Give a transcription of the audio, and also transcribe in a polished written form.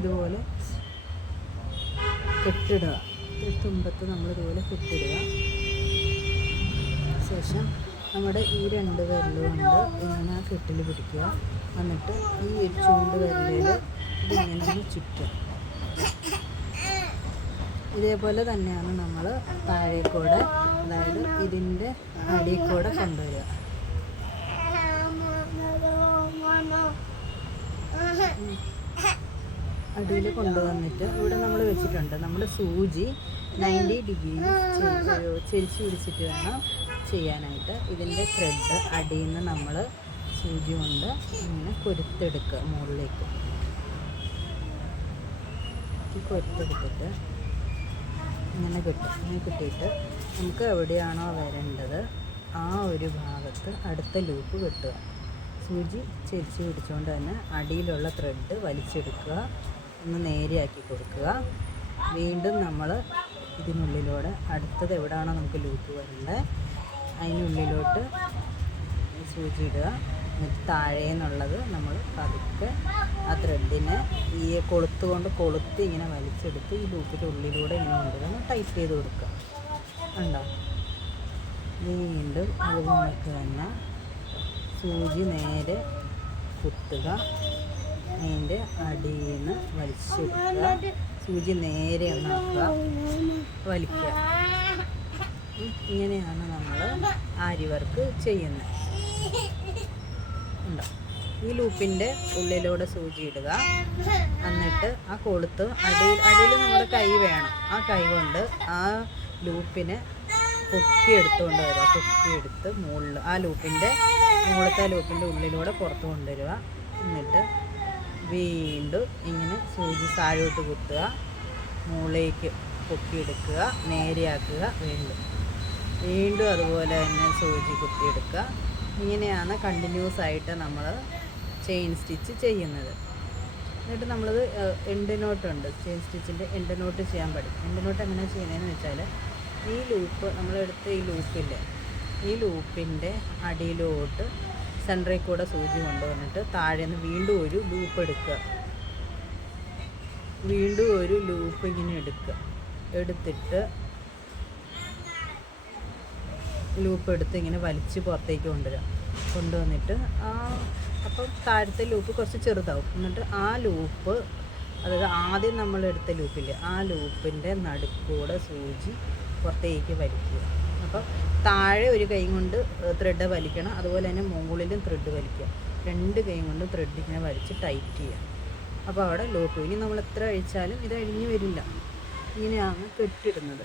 ഇതുപോലെ കെട്ടിടുക. തുമ്പത്ത് നമ്മളിതുപോലെ കെട്ടിടുക. ശേഷം നമ്മുടെ ഈ 2 വിരലും കൊണ്ട് ഇങ്ങനെ ആ കെട്ടിൽ പിടിക്കുക. എന്നിട്ട് ഈ ചൂണ്ട് വിരലിൽ ഇതിങ്ങനെ ചുറ്റുക. ഇതേപോലെ തന്നെയാണ് നമ്മൾ താഴേക്കൂടെ, അതായത് ഇതിൻ്റെ അടിയിൽക്കൂടെ കൊണ്ടുവരിക. അടിയിൽ കൊണ്ടുവന്നിട്ട് ഇവിടെ നമ്മൾ വെച്ചിട്ടുണ്ട്. നമ്മുടെ സൂചി 90 ഡിഗ്രി ചെരിച്ച് പിടിച്ചിട്ട് വേണം ചെയ്യാനായിട്ട്. ഇതിൻ്റെ ത്രെഡ് അടിയിൽ നിന്ന് നമ്മൾ സൂചി കൊണ്ട് ഇങ്ങനെ കൊരുത്തെടുക്കുക. മുകളിലേക്ക് കൊരുത്തെടുത്തിട്ട് ഇങ്ങനെ കിട്ടും. ഇങ്ങനെ കിട്ടിയിട്ട് നമുക്ക് എവിടെയാണോ വരേണ്ടത് ആ ഒരു ഭാഗത്ത് അടുത്ത ലൂപ്പ് കെട്ടുക. സൂചി ചെരിച്ച് പിടിച്ചുകൊണ്ട് തന്നെ അടിയിലുള്ള ത്രെഡ് വലിച്ചെടുക്കുക. ഒന്ന് നേരെയാക്കി കൊടുക്കുക. വീണ്ടും നമ്മൾ ഇതിനുള്ളിലൂടെ അടുത്തത് എവിടെയാണോ നമുക്ക് ലൂപ്പ് വരേണ്ടത് അതിനുള്ളിലോട്ട് സൂചി ഇടുക. എന്നിട്ട് താഴെ നിന്നുള്ളത് നമ്മൾ പതുക്കെ ആ ത്രെഡിനെ ഈ കൊളുത്തി ഇങ്ങനെ വലിച്ചെടുത്ത് ഈ ലൂപ്പിൻ്റെ ഉള്ളിലൂടെ ഇങ്ങനെ കൊണ്ടുവന്ന് ടൈറ്റ് ചെയ്ത് കൊടുക്കുക. ഉണ്ടോ? വീണ്ടും അതുപോലെ തന്നെ സൂചി നേരെ കുത്തുക. അതിൻ്റെ അടിയിൽ നിന്ന് വലിച്ചെടുക്കുക. സൂചി നേരെ ഒന്നാക്കുക, വലിക്കുക. ഇങ്ങനെയാണ് നമ്മൾ ആരി വർക്ക് ചെയ്യുന്നത്. ഉണ്ടോ? ഈ ലൂപ്പിൻ്റെ ഉള്ളിലൂടെ സൂചി ഇടുക. എന്നിട്ട് ആ കൊളുത്ത് അടിയിൽ നമ്മുടെ കൈ വേണം. ആ കൈ കൊണ്ട് ആ ലൂപ്പിനെ പൊക്കിയെടുത്തുകൊണ്ട് വരിക. പൊക്കിയെടുത്ത് മുകളിൽ ആ മുകളിലത്തെ ലൂപ്പിൻ്റെ ഉള്ളിലൂടെ പുറത്ത് കൊണ്ടുവരിക. എന്നിട്ട് വീണ്ടും ഇങ്ങനെ സൂചി താഴോട്ട് കുത്തുക. മുകളിലേക്ക് പൊക്കിയെടുക്കുക, നേരെയാക്കുക. വീണ്ടും അതുപോലെ തന്നെ സൂചി കുത്തിയെടുക്കുക. ഇങ്ങനെയാണ് കണ്ടിന്യൂസ് ആയിട്ട് നമ്മൾ ചെയിൻ സ്റ്റിച്ച് ചെയ്യുന്നത്. എന്നിട്ട് നമ്മളത് എൻഡ് നോട്ടുണ്ട്. ചെയിൻ സ്റ്റിച്ചിൻ്റെ എൻഡ് നോട്ട് ചെയ്യാൻ പഠിക്കും. എൻഡ് നോട്ട് എങ്ങനെ ചെയ്യുന്നതെന്ന് വെച്ചാൽ ഈ ലൂപ്പ് നമ്മളെടുത്ത ഈ ലൂപ്പില്ലേ, ഈ ലൂപ്പിൻ്റെ അടിയിലോട്ട് സെൻറ്ററിൽ കൂടെ സൂചി കൊണ്ടുവന്നിട്ട് താഴെ നിന്ന് വീണ്ടും ഒരു ലൂപ്പ് എടുക്കുക. വീണ്ടും ഒരു ലൂപ്പ് ഇങ്ങനെ എടുത്തിട്ട് ലൂപ്പ് എടുത്ത് ഇങ്ങനെ വലിച്ച് പുറത്തേക്ക് കൊണ്ടുവന്നിട്ട് അപ്പം താഴത്തെ ലൂപ്പ് കുറച്ച് ചെറുതാവും. എന്നിട്ട് ആ ലൂപ്പ്, അതായത് ആദ്യം നമ്മൾ എടുത്ത ലൂപ്പില്ലേ, ആ ലൂപ്പിൻ്റെ നടുക്കൂടെ സൂചി പുറത്തേക്ക് വലിക്കുക. അപ്പം താഴെ ഒരു കൈ കൊണ്ട് ത്രെഡ് വലിക്കണം, അതുപോലെ തന്നെ മുകളിലും ത്രെഡ് വലിക്കുക. 2 കൈ കൊണ്ട് ത്രെഡ് ഇങ്ങനെ വലിച്ച് ടൈറ്റ് ചെയ്യുക. അപ്പോൾ അവിടെ ലൂപ്പ്. ഇനി നമ്മൾ എത്ര അഴിച്ചാലും ഇത് അഴിഞ്ഞു വരില്ല. ഇങ്ങനെയാണ് കെട്ടിടുന്നത്.